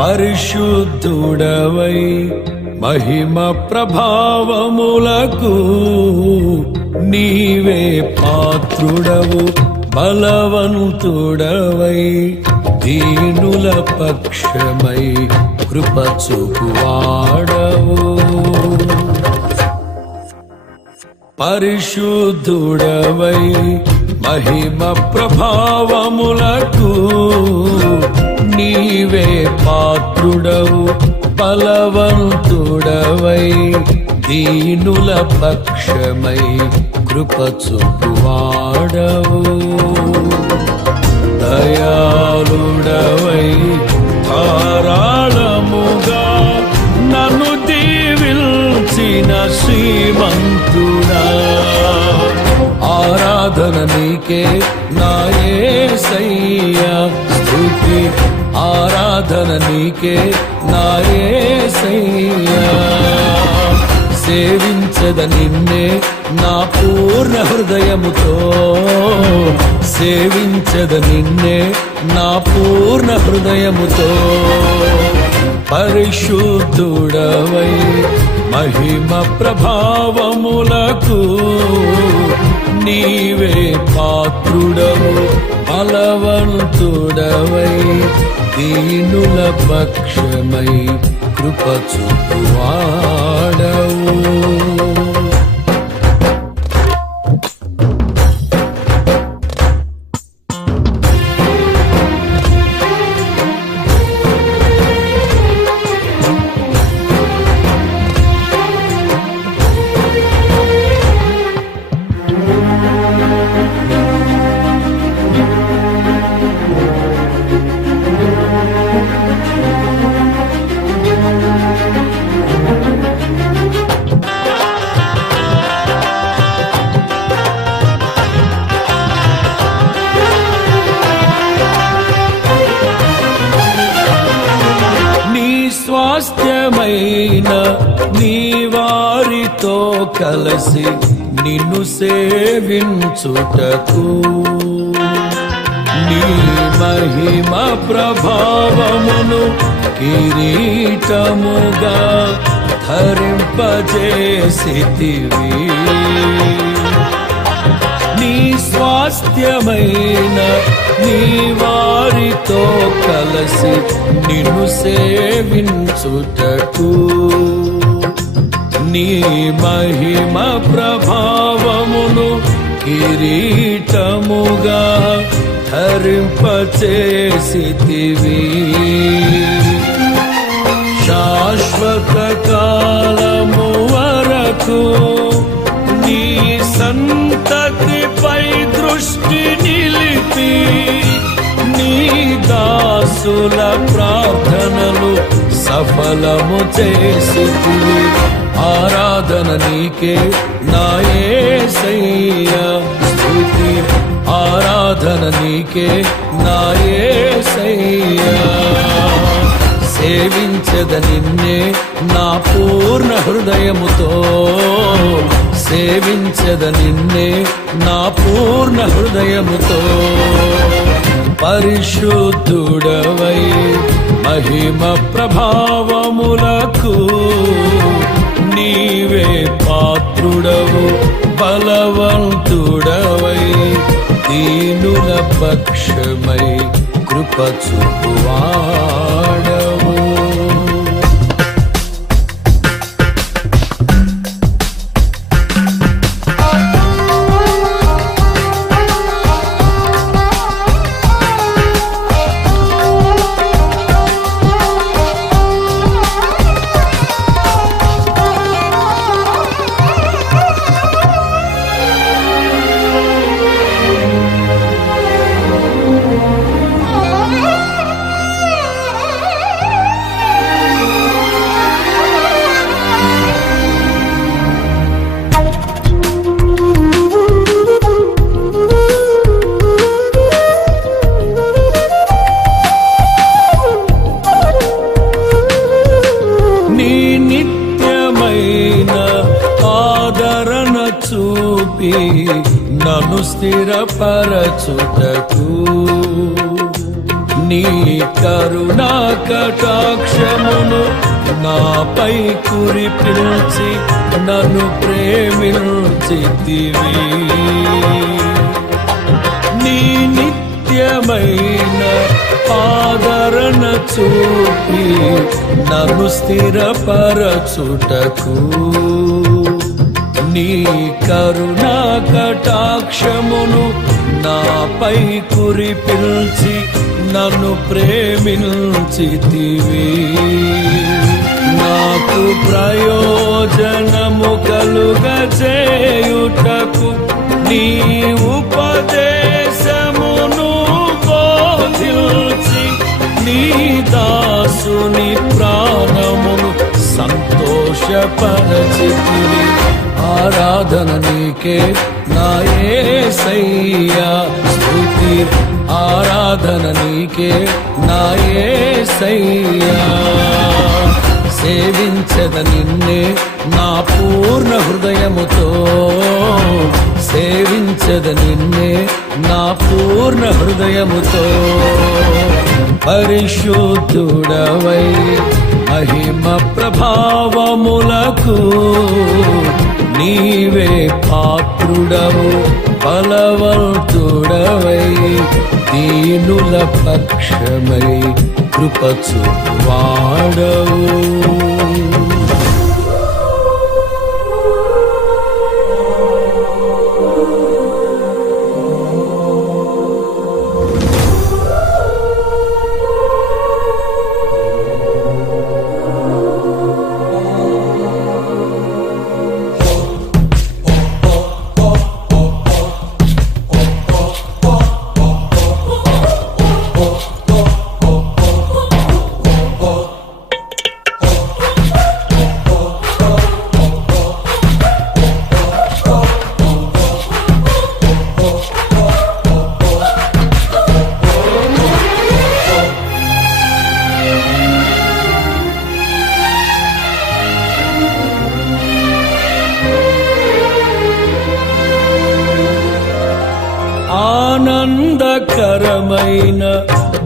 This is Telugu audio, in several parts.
పరిశుద్ధుడవై మహిమ ప్రభావములకు నీవే పాత్రుడవు బలవంతుడవై దీనుల పక్షమై కృప చూపువాడవు పరిశుద్ధుడవై మహిమ ప్రభావములకు నీవే పాత్రుడవు బలవంతుడవై దీనుల పక్షమై కృప చూపువాడవు దయాళుడవై ధారాళముగా నన్ను దీవించిన శ్రీమంతుడా ఆరాధన నీకే నా యేసయ్యా స్తుతి ఆరాధన నీకే నా యేసయ్యా సేవించద నిన్నే నా పూర్ణ హృదయముతో సేవించద నిన్నే నా పూర్ణ హృదయముతో పరిశుద్ధుడవై మహిమ ప్రభావములకు నీవే పాత్రుడవు బలవంతుడవై దీనుల పక్షమై కృప చూపువాడవు స్వాస్థ్యమైన నీ వారితో కలసి నిన్ను సేవించుటకు నీ మహిమ ప్రభావమును కిరీటముగా ధరింపజేసితివి నీ స్వాస్థ్యమైన నీ వారితో కలసి నిన్ను సేవించుటకు నీ మహిమ ప్రభావమును కిరీటముగా ధరింపచేసితివి శాశ్వత కాలము వరకు నీ సంతతిపై దృష్టి నిలిపి నీ దాసుల ప్రార్థనలు సఫలము చేసితివి ఆరాధన నీకే నా యేసయ్యా స్తుతి ఆరాధన నీకే నా యేసయ్యా సేవించద నిన్నే నా పూర్ణ హృదయముతో సేవించద నిన్నే నా పూర్ణ హృదయముతో పరిశుద్ధుడవై మహిమ ప్రభావములకు నీవే పాత్రుడవు బలవంతుడవై దీనుల పక్షమై కృప చూపువాడవు నన్ను స్థిరపరచుటకు నీ కరుణా కటాక్షమును నాపై కురిపించి నన్ను ప్రేమించితివి. నీ నిత్యమైన ఆదరణ చూపి నన్ను స్థిరపరచుటకు నీ కరుణా కటాక్షమును నాపై కురిపించి నన్ను ప్రేమించితివి. నాకు ప్రయోజనము కలుగజేయుటకు నీ ఉపదేశమును బోధించి నీ దాసుని ప్రాణమును సంతోషపరచితివి. ఆరాధన నీకే నా యేసయ్యా, స్తుతి ఆరాధన నీకే నా యేసయ్యా. సేవించద నిన్నే నా పూర్ణ హృదయముతో, సేవించద నిన్నే నా పూర్ణ హృదయముతో. పరిశుద్ధుడవై మహిమ ప్రభావములకు నీవే పాత్రుడవు, బలవంతుడవై దీనుల పక్షమై కృప చూపువాడవు. ఆనందకరమైన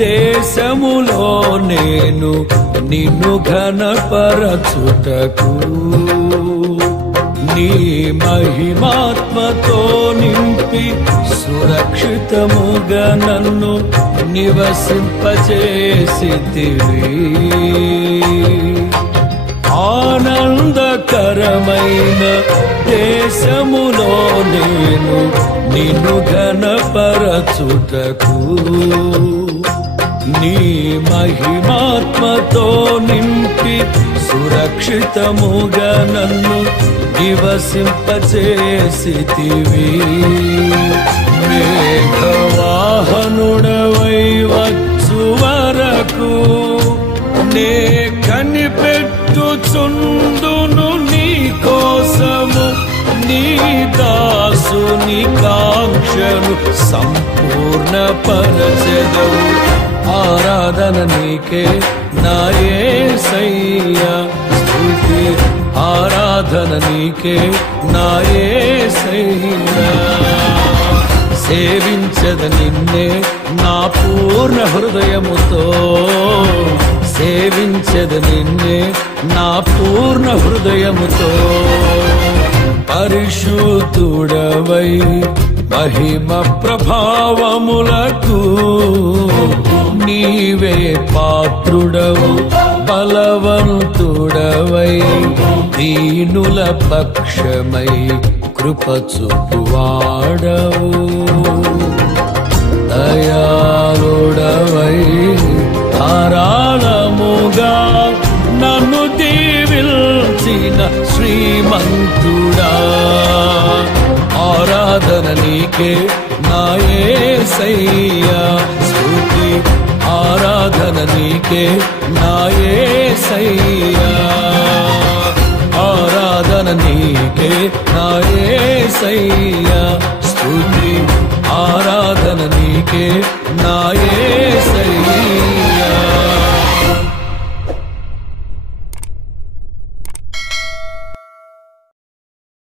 దేశములో నేను నిన్ను ఘనపరచుటకు నీ మహిమాత్మతో నింపి సురక్షితముగా నన్ను నివసింపచేసితివి. ఆనందకరమైన దేశములో నేను నిన్ను ఘనపరచుటకు నీ మహిమాత్మతో నింపి సురక్షితముగా నన్ను నివసింపచేసితివి. మేఘవాహనుడవై వచ్చు వరకు నే కనిపెట్టుచుందును నీ కోసము, నీ దాసుని కాంక్షను సంపూర్ణ పరచెదవు. ఆరాధన నీకే నా యేసయ్యా, స్తుతి ఆరాధన నీకే నా యేసయ్యా. సేవించద నిన్నే నా పూర్ణ హృదయముతో, సేవించద నిన్నే నా పూర్ణ హృదయముతో. పరిశుద్ధుడవై మహిమ ప్రభావములకు నీవే పాత్రుడవు, బలవంతుడవై దీనుల పక్షమై కృప చూపువాడవు. దయాళుడవై ధారాళముగా నన్ను దీవిల్చిన శ్రీమంతుడా, ఆరాధన నీకే నా యేసయ్యా, స్తుతి ఆరాధన నీకే నా యేసయ్యా. ఆరాధన నీకే నా యేసయ్యా, స్తుతి ఆరాధన నీకే నా యేసయ్యా.